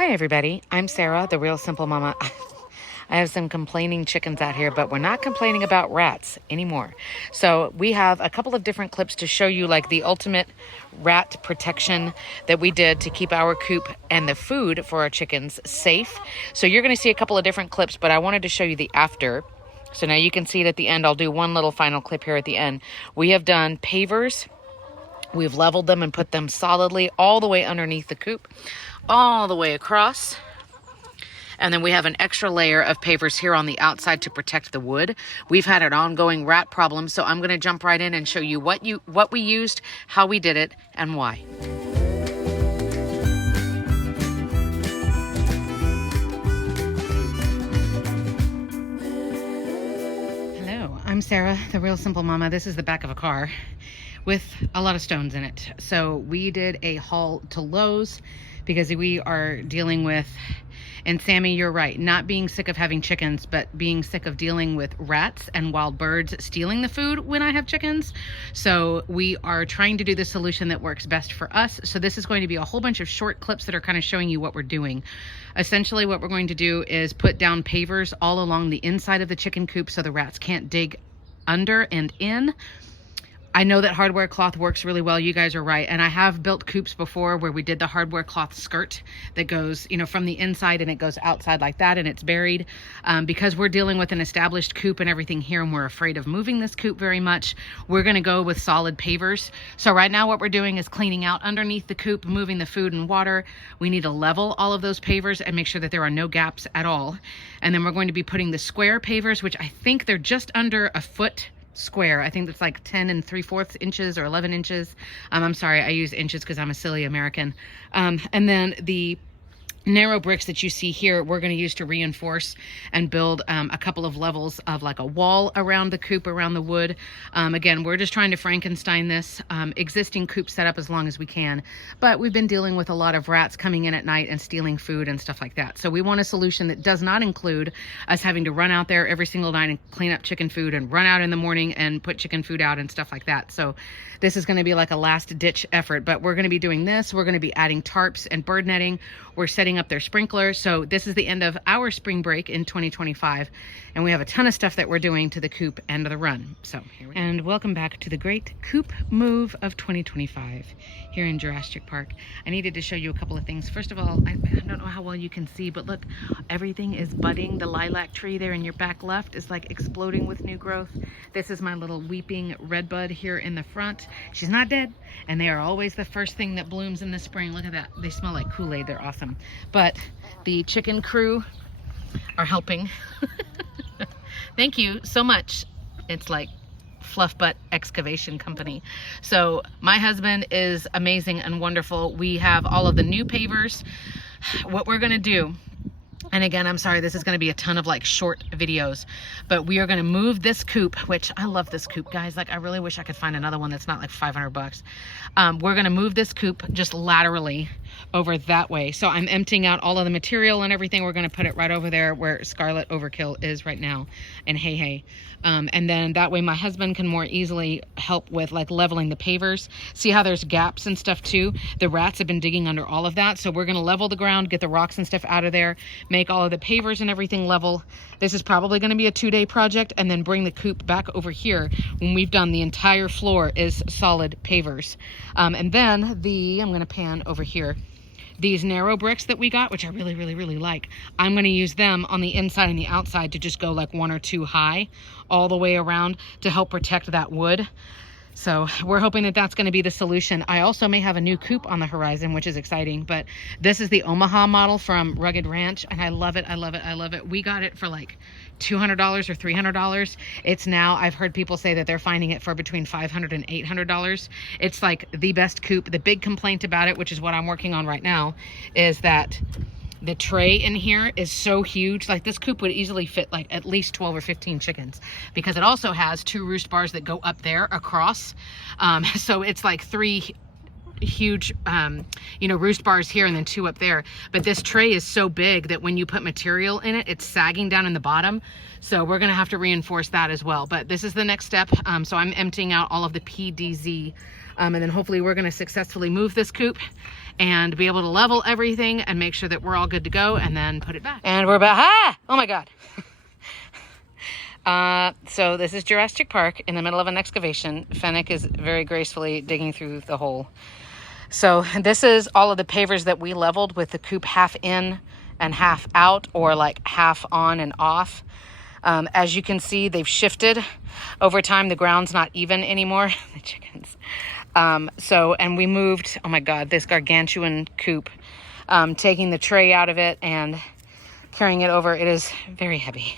Hi everybody, I'm Sarah, the Real Simple Mama. I have some complaining chickens out here, but we're not complaining about rats anymore. So we have a couple of different clips to show you like the ultimate rat protection that we did to keep our coop and the food for our chickens safe. So you're gonna see a couple of different clips, but I wanted to show you the after. So now you can see it at the end. I'll do one little final clip here at the end. We have done pavers. We've leveled them and put them solidly all the way underneath the coop, all the way across. And then we have an extra layer of pavers here on the outside to protect the wood. We've had an ongoing rat problem, so I'm gonna jump right in and show you what we used, how we did it, and why. Hello, I'm Sarah, the Real Simple Mama. This is the back of a car with a lot of stones in it. So we did a haul to Lowe's because we are dealing with, and Sammy, you're right, not being sick of having chickens, but being sick of dealing with rats and wild birds stealing the food when I have chickens. So we are trying to do the solution that works best for us. So this is going to be a whole bunch of short clips that are kind of showing you what we're doing. Essentially what we're going to do is put down pavers all along the inside of the chicken coop so the rats can't dig under and in. I know that hardware cloth works really well. You guys are right. And I have built coops before where we did the hardware cloth skirt that goes, you know, from the inside and it goes outside like that and it's buried. Because we're dealing with an established coop and everything here and we're afraid of moving this coop very much, we're going to go with solid pavers. So right now what we're doing is cleaning out underneath the coop, moving the food and water. We need to level all of those pavers and make sure that there are no gaps at all. And then we're going to be putting the square pavers, which I think they're just under a foot square. I think that's like 10 3/4 inches or 11 inches. I'm sorry, I use inches because I'm a silly American. And then the narrow bricks that you see here, we're going to use to reinforce and build a couple of levels of like a wall around the coop, around the wood. Again, we're just trying to Frankenstein this existing coop setup as long as we can. But we've been dealing with a lot of rats coming in at night and stealing food and stuff like that. So we want a solution that does not include us having to run out there every single night and clean up chicken food and run out in the morning and put chicken food out and stuff like that. So this is going to be like a last ditch effort, but we're going to be doing this. We're going to be adding tarps and bird netting. We're setting up their sprinklers. So this is the end of our spring break in 2025. And we have a ton of stuff that we're doing to the coop and the run. So here we go. And welcome back to the great coop move of 2025 here in Jurassic Park. I needed to show you a couple of things. First of all, I don't know how well you can see, but look, everything is budding. The lilac tree there in your back left is like exploding with new growth. This is my little weeping redbud here in the front. She's not dead. And they are always the first thing that blooms in the spring. Look at that. They smell like Kool-Aid. They're awesome. But the chicken crew are helping. Thank you so much. It's like Fluff Butt Excavation Company. So my husband is amazing and wonderful. We have all of the new pavers. What we're going to do, and again, I'm sorry, this is going to be a ton of like short videos, but we are going to move this coop, which I love this coop, guys. Like, I really wish I could find another one that's not like 500 bucks. We're going to move this coop just laterally over that way. So I'm emptying out all of the material and everything. We're going to put it right over there where Scarlet Overkill is right now. And hey. And then that way my husband can more easily help with like leveling the pavers. See how there's gaps and stuff too? The rats have been digging under all of that. So we're going to level the ground, get the rocks and stuff out of there, make all of the pavers and everything level. This is probably going to be a 2-day project, and then bring the coop back over here when we've done the entire floor is solid pavers. And then I'm going to pan over here. These narrow bricks that we got, which I really like, I'm going to use them on the inside and the outside to just go like 1 or 2 high all the way around to help protect that wood. So we're hoping that that's going to be the solution. I also may have a new coop on the horizon, which is exciting, but this is the Omaha model from Rugged Ranch, and I love it. I love it. We got it for like $200 or $300. It's now, I've heard people say that they're finding it for between $500 and $800. It's like the best coop. The big complaint about it, which is what I'm working on right now, is that the tray in here is so huge. Like, this coop would easily fit like at least 12 or 15 chickens, because it also has 2 roost bars that go up there across. So it's like 3 huge roost bars here and then 2 up there. But this tray is so big that when you put material in it, it's sagging down in the bottom. So we're gonna have to reinforce that as well. But this is the next step. So I'm emptying out all of the PDZ, and then hopefully we're gonna successfully move this coop and be able to level everything and make sure that we're all good to go, and then put it back. And we're back. Ah! Oh my God. So this is Jurassic Park in the middle of an excavation. Fennec is very gracefully digging through the hole. So this is all of the pavers that we leveled with the Coop half in and half out, or like half on and off. As you can see, they've shifted over time. The ground's not even anymore. The chickens. And we moved, oh my God, this gargantuan Coop, taking the tray out of it and carrying it over. It is very heavy.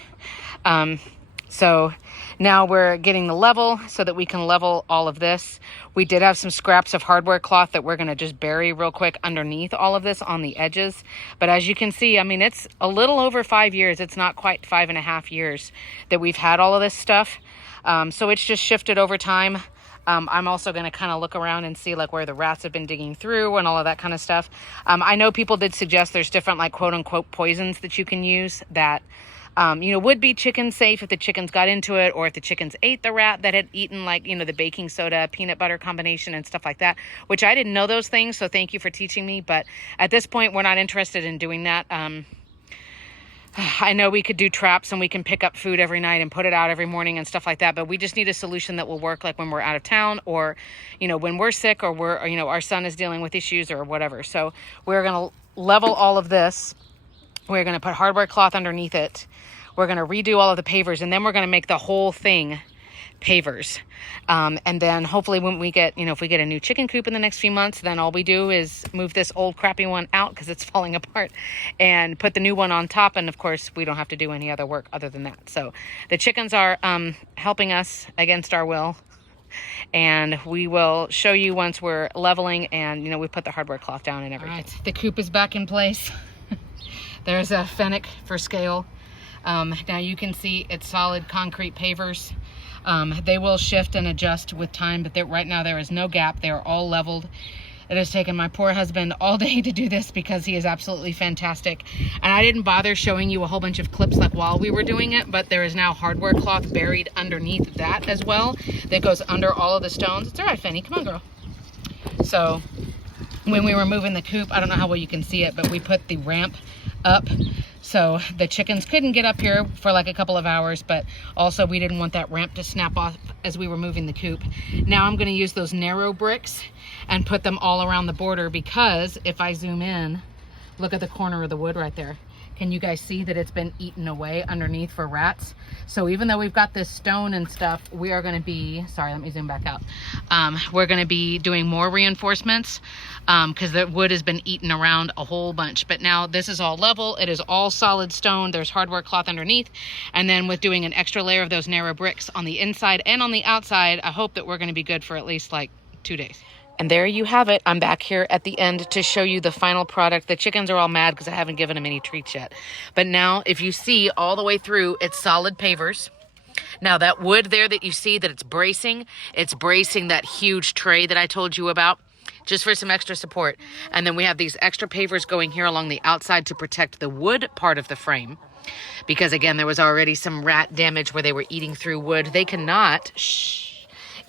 So now we're getting the level so that we can level all of this. We did have some scraps of hardware cloth that we're going to just bury real quick underneath all of this on the edges. But as you can see, I mean, it's a little over 5 years. It's not quite 5.5 years that we've had all of this stuff. So it's just shifted over time. I'm also going to kind of look around and see like where the rats have been digging through and all of that kind of stuff. I know people did suggest there's different like quote unquote poisons that you can use that would be chicken safe if the chickens got into it, or if the chickens ate the rat that had eaten, like, the baking soda, peanut butter combination and stuff like that, which I didn't know those things. So thank you for teaching me. But at this point, we're not interested in doing that. I know we could do traps and we can pick up food every night and put it out every morning and stuff like that. But we just need a solution that will work like when we're out of town, or, when we're sick, or our son is dealing with issues or whatever. So we're going to level all of this. We're going to put hardware cloth underneath it. We're going to redo all of the pavers, and then we're going to make the whole thing pavers. And then hopefully when we get, if we get a new chicken coop in the next few months, then all we do is move this old crappy one out because it's falling apart, and put the new one on top. And of course, we don't have to do any other work other than that. So the chickens are helping us against our will. And we will show you once we're leveling and, we put the hardware cloth down and everything. All right, the coop is back in place. There's a Fennec for scale. Now you can see it's solid concrete pavers. They will shift and adjust with time, but right now there is no gap. They are all leveled. It has taken my poor husband all day to do this because he is absolutely fantastic. And I didn't bother showing you a whole bunch of clips like while we were doing it, but there is now hardware cloth buried underneath that as well that goes under all of the stones. It's all right, Fanny, come on, girl. So when we were moving the coop, I don't know how well you can see it, but we put the ramp up so the chickens couldn't get up here for like a couple of hours, but also we didn't want that ramp to snap off as we were moving the coop. Now I'm going to use those narrow bricks and put them all around the border, because if I zoom in, look at the corner of the wood right there. Can you guys see that it's been eaten away underneath for rats? So even though we've got this stone and stuff, we are going to be, sorry, let me zoom back out. We're going to be doing more reinforcements because the wood has been eaten around a whole bunch. But now this is all level. It is all solid stone. There's hardware cloth underneath. And then with doing an extra layer of those narrow bricks on the inside and on the outside, I hope that we're going to be good for at least like 2 days. And there you have it. I'm back here at the end to show you the final product. The chickens are all mad because I haven't given them any treats yet. But now, if you see all the way through, it's solid pavers. Now, that wood there that you see that it's bracing that huge tray that I told you about, just for some extra support. And then we have these extra pavers going here along the outside to protect the wood part of the frame. Because, again, there was already some rat damage where they were eating through wood. They cannot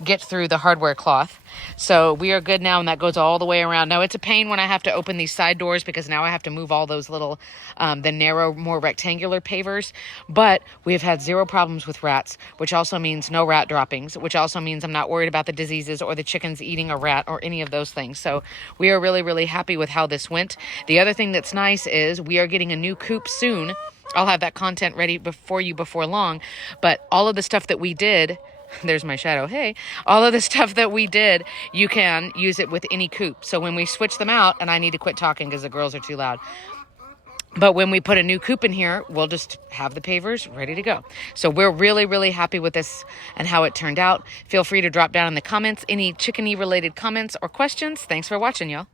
get through the hardware cloth. So we are good now, and that goes all the way around. Now it's a pain when I have to open these side doors because now I have to move all those little, the narrow, more rectangular pavers. But we have had 0 problems with rats, which also means no rat droppings, which also means I'm not worried about the diseases or the chickens eating a rat or any of those things. So we are really, really happy with how this went. The other thing that's nice is we are getting a new coop soon. I'll have that content ready before long. But all of the stuff that we did, there's my shadow, hey, all of the stuff that we did, you can use it with any coop. So when we switch them out, and I need to quit talking because the girls are too loud, but when we put a new coop in here, we'll just have the pavers ready to go. So we're really, really happy with this and how it turned out. Feel free to drop down in the comments any chickeny related comments or questions. Thanks for watching, y'all.